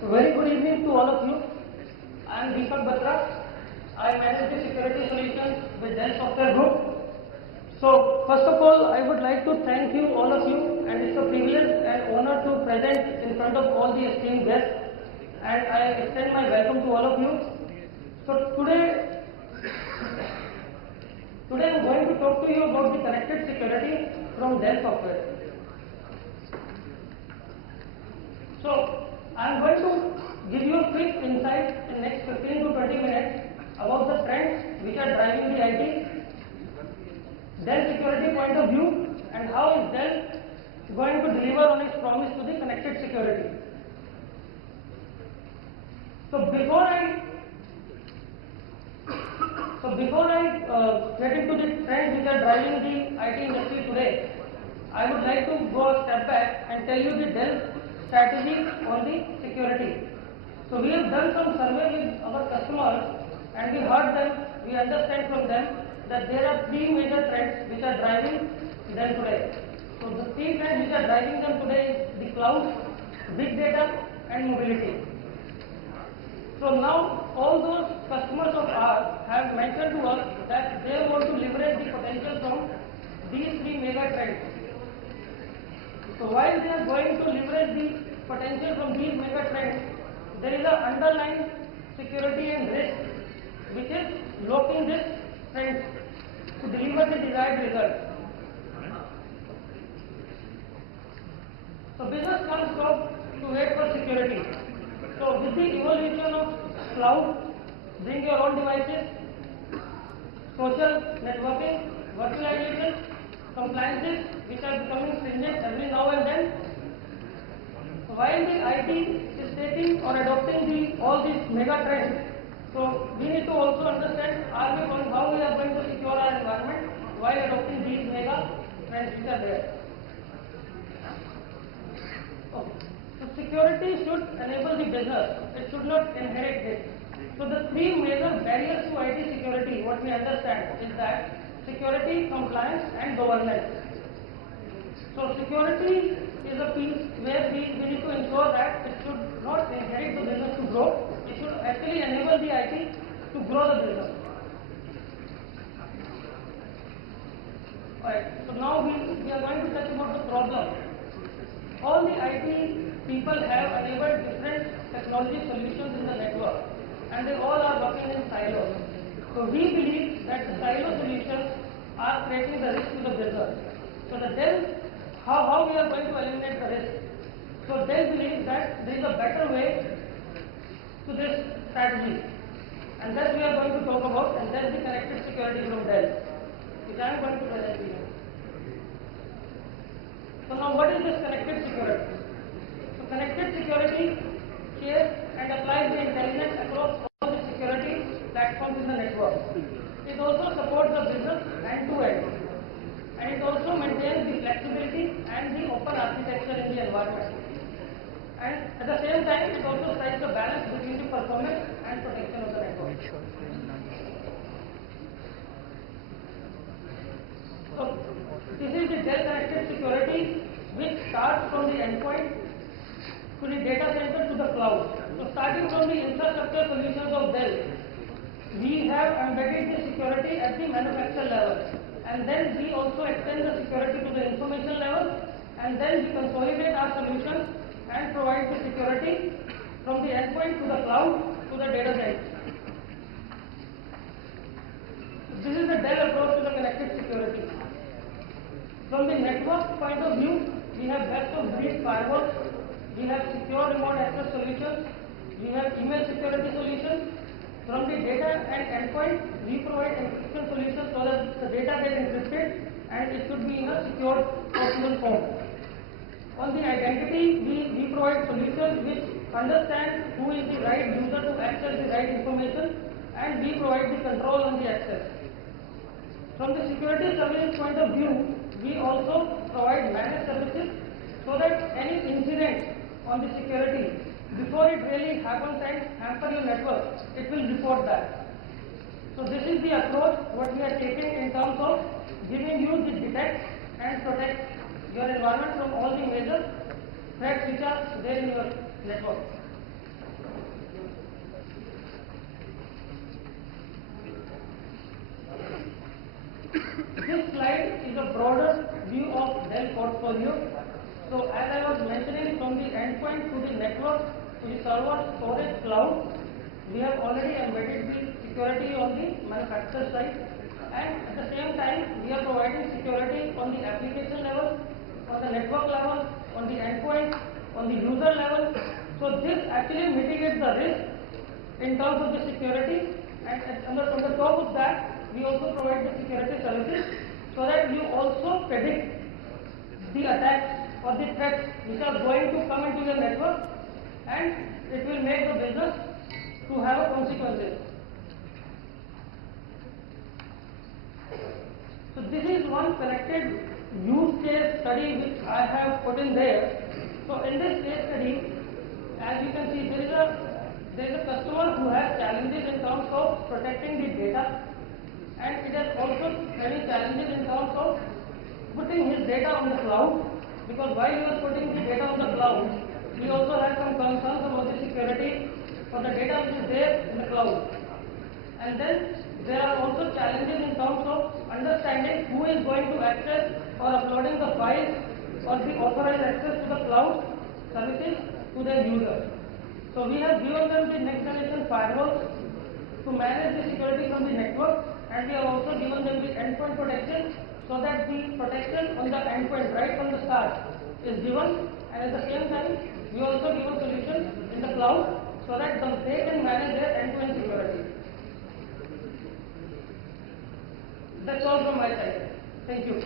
Very good evening to all of you. I am Deepak Batra. I manage the security solutions with Dell Software Group. So, first of all, I would like to thank you, all of you, and it's a privilege and honor to present in front of all the esteemed guests, and I extend my welcome to all of you. So, today I'm going to talk to you about the connected security from Dell Software. So, I am going to give you a quick insight in next 15 to 20 minutes about the trends which are driving the IT, Dell security point of view, and how is Dell going to deliver on its promise to the connected security. So before I get into the trends which are driving the IT industry today, I would like to go a step back and tell you the Dell strategy on the security. So we have done some survey with our customers and we heard them, we understand from them that there are three major trends which are driving them today. So the three trends which are driving them today is the cloud, big data and mobility. So now all those customers of ours have mentioned to us that they want to leverage the potential from these three mega trends. So while they are going to leverage the potential from these mega trends, there is an underlying security and risk which is blocking this trend to deliver the desired result. So business can't stop to wait for security. So with the evolution of cloud, bring your own devices, social networking, virtualization, compliances which are becoming stringent every now and then. While the IT is taking or adopting all these mega trends, so we need to also understand how we are going to secure our environment while adopting these mega trends which are there. Okay. So security should enable the business, it should not inherit it. So the three major barriers to IT security, what we understand is that security, compliance and governance. So security is a piece where we need to ensure that it should not inherit the business to grow, it should actually enable the IT to grow the business. Alright, so now we are going to touch about the problem. All the IT people have enabled different technology solutions in the network and they all are working in silos. So we believe that the silo solutions are creating the risk to the business. So the Dell, how we are going to eliminate the risk? So Dell believes that there is a better way to this strategy, and that we are going to talk about, and that's the connected security from Dell, which I am going to present to you. So now what is this connected security? So connected security shares and applies the intelligence across all the security platforms in the network. It also supports the business end to end. And it also maintains the flexibility and the open architecture in the environment. And at the same time, it also strikes a balance between the performance and protection of the network. So, this is the Dell Connected Security, which starts from the endpoint to the data center to the cloud. So, starting from the infrastructure solutions of Dell, we have embedded the security at the manufacturer level, and then we also extend the security to the information level, and then we consolidate our solutions and provide the security from the endpoint to the cloud to the data center. This is the Dell approach to the connected security. From the network point of view, we have best of breed firewalls, we have secure remote access solutions, we have email security solutions. From the data and endpoint, we provide encryption solutions so that the data gets encrypted and it should be in a secure possible form. On the identity, we provide solutions which understand who is the right user to access the right information, and we provide the control on the access. From the security surveillance point of view, we also provide managed services so that any incident on the security, before it really happens and hamper your network, it will report that. So this is the approach what we are taking in terms of giving you the detect and protect your environment from all the major threats which are there in your network. portfolio. So as I was mentioning, from the endpoint to the network to the server, storage, cloud, we have already embedded the security on the manufacturer side, and at the same time we are providing security on the application level, on the network level, on the endpoint, on the user level. So this actually mitigates the risk in terms of the security, and on the top of that we also provide the security services, so that you also predict the attacks or the threats which are going to come into your network, and it will make the business to have a consequences. So this is one selected use case study which I have put in there. So in this case study, as you can see, there is a customer who has challenges in terms of protecting the data, and it has also having challenges in terms of putting his data on the cloud, because while he was putting the data on the cloud, he also had some concerns about the security for the data which is there in the cloud. And then there are also challenges in terms of understanding who is going to access or uploading the files or the authorized access to the cloud services to their users. So we have given them the next generation firewalls to manage the security from the network, and we have also given them the endpoint protection, so that the protection on the endpoint right from the start is given, and at the same time we also give a solution in the cloud, so that they can manage their end-to-end security. That's all from my side. Thank you.